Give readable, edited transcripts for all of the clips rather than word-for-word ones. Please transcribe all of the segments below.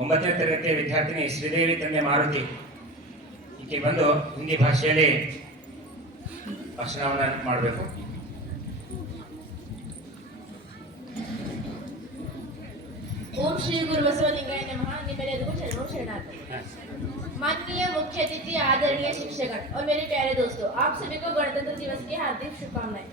9ನೇ ತರಗತಿಯ ವಿದ್ಯಾರ್ಥಿನಿ ಶ್ರೀದೇವಿ ತಂದೆ ಮಾರುತಿ ಈಕೆ ಬಂದು ಹಿಂದಿ ಭಾಷೆಯಲ್ಲಿ ಭಾಷಣವನ್ನು ಮಾಡಬೇಕು. ओम श्री गुरु बसवलिंगाय नमः. निम्मेरेगु शरणों शरणार्थी. माननीय मुख्य अतिथि, आदरणीय शिक्षकगण और मेरे प्यारे दोस्तों, आप सभी को गणतंत्र दिवस की हार्दिक शुभकामनाएं.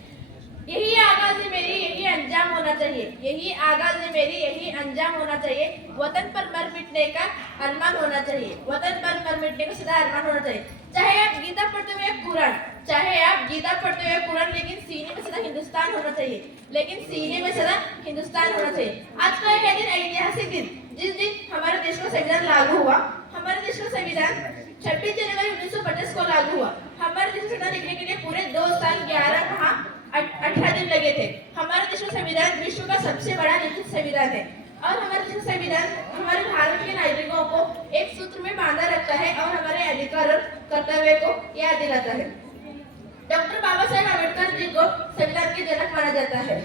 यही आगाज है मेरी, यही अंजाम होना चाहिए. यही आगाज है मेरी, यही अंजाम होना चाहिए. वतन पर मर मिटने का अरमान होना चाहिए. वतन पर मर मिटने का सदा अरमान होना चाहिए. चाहे आप गीता पढ़ते हुए कुरान, चाहे आप गीता पढ़ते हुए कुरान, लेकिन सीने में सदा हिंदुस्तान होना चाहिए. लेकिन सीने में सदा हिंदुस्तान होना चाहिए. आज का यह दिन ऐतिहासिक दिन, जिस दिन हमारे देश का संविधान लागू हुआ. हमारे देश का संविधान 26 जनवरी 1950 को लागू हुआ. हमारे देश का संविधान लिखने के लिए पूरे 2 साल 11 माह 18 दिन लगे थे. हमारे देश का संविधान विश्व का सबसे बड़ा लिखित संविधान है और हमारे देश का संविधान हमारे भारत के नागरिकों को एक सूत्र में बांधा रखता है और हमारे अधिकार और कर्तव्य को याद दिलाता है. डॉक्टर बाबा साहेब अम्बेडकर जी को संविधान के जनक माना जाता है.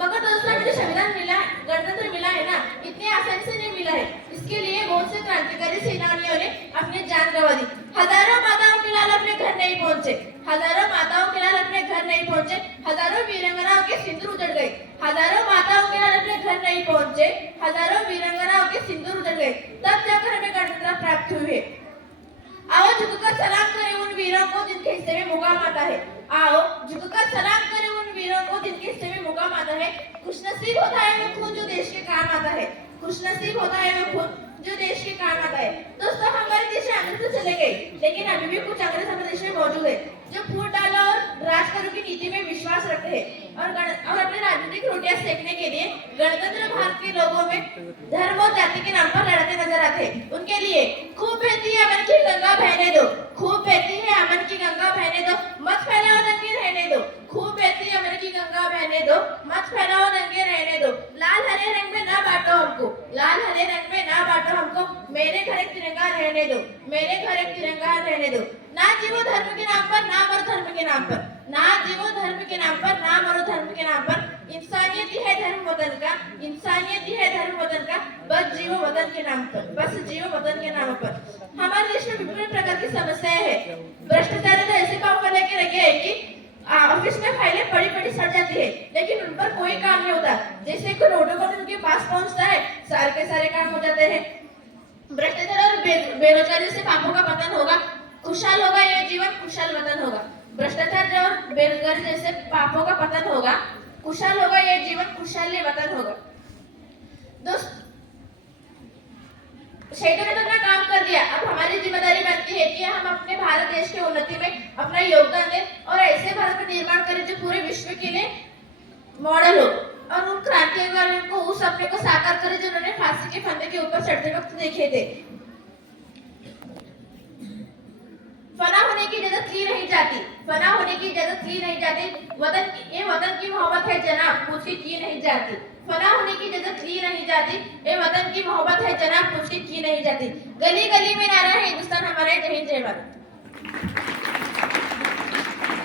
मगर दोस्तों, मुझे संविधान मिला, गणतंत्र मिला है ना, इतनी आसानी से नहीं मिला है. इसके लिए बहुत से क्रांतिकारी सेनानियों ने अपनी जान गंवा दी. हजारों माताओं के लाल अपने घर नहीं पहुंचे. हजारों माताओं के लाल अपने घर नहीं पहुंचे. हजारों वीरांगनाओं के सिंदूर उजड़ गए. हजारों माताओं के लाल अपने घर नहीं पहुंचे. हजारों वीरांगनाओं के सिंदूर उजड़ गए. तब जाकर हमें गणतंत्र प्राप्त हुई है. आओ झुककर सलाम करें उन वीरों को जिनके हिस्से में मुकाम आता है. आओ झुककर सलाम करें उन वीरों को जिनके हिस्से में मुकाम आता है. खुशनसीब होता है वो खून जो देश के काम आता है. खुशनसीब होता है वो खून जो देश के काम आता है. दोस्तों, हमारे देश में अंग्रेज तो चले गए, लेकिन अभी भी कुछ अंग्रेज हमारे देश में मौजूद है जो फूट डालो और राज करो की नीति में विश्वास रखते हैं और अपनी राजनीतिक रोटियां सेकने के लिए गणतंत्र भारत के लोगों में धर्म और जाति के नाम पर लड़ते नजर आते हैं. उनके लिए खूब बहती है अमन की गंगा बहने दो. खूब बहती है अमन की गंगा बहने दो. मत फैलाओ दंगे रहने दो. खूब बहती है अमन की गंगा बहने दो. मत फैलाओ दंगे रहने दो. लाल हरे रंग में ना बांटो हमको. लाल हरे रंग में ना बांटो हमको. मेरे घर एक तिरंगा रहने दो. मेरे घर एक तिरंगा रहने दो. ना जीवो धर्म के नाम पर, ना मरो धर्म के नाम पर. ना जीवो धर्म के नाम पर, ना मरो धर्म के नाम पर. इंसानियत ही है धर्म वतन का. इंसानियत ही है धर्म वतन का. बस जीवो वतन के नाम पर. बस जीवो वतन के नाम पर. हमारे देश में विभिन्न प्रकार की समस्याएं हैं. भ्रष्टाचार तो ऐसे काम कर लेके रखे हैं कि ऑफिस में फाइलें बड़ी बड़ी सड़ जाती है, लेकिन उन पर कोई काम नहीं होता. जैसे कोई नोटों को उनके पास पहुंचता है, सारे के सारे काम हो जाते हैं. भ्रष्टाचार और बेरोजगारी से पापों का पतन होगा. खुशहाल होगा यह जीवन, खुशहाल वतन होगा. भ्रष्टाचार और बेरोजगारी जैसे पापों का पतन होगा. खुशहाल होगा यह जीवन, खुशहाल ये वतन होगा. दोस्त, शहीदों ने तो अपना काम कर दिया. अब हमारी जिम्मेदारी बनती है कि हम अपने भारत देश की उन्नति में अपना योगदान दें और ऐसे भारत का निर्माण करें जो पूरे विश्व के लिए मॉडल हो और उन क्रांतिकारियों को उस सपने को साकार करें जो उन्होंने फांसी के फंदे के ऊपर चढ़ते वक्त देखे थे. फना होने की इजाजत ली नहीं जाती. फना होने की इजाजत ली नहीं जाती. ये वतन की मोहब्बत है जनाब, पूछी की नहीं जाती. फना होने की इजाजत ली नहीं जाती. ये वतन की मोहब्बत है जनाब, पूछी की नहीं जाती. गली गली में नारा है हिंदुस्तान हमारा. जय हिंद, जय भारत.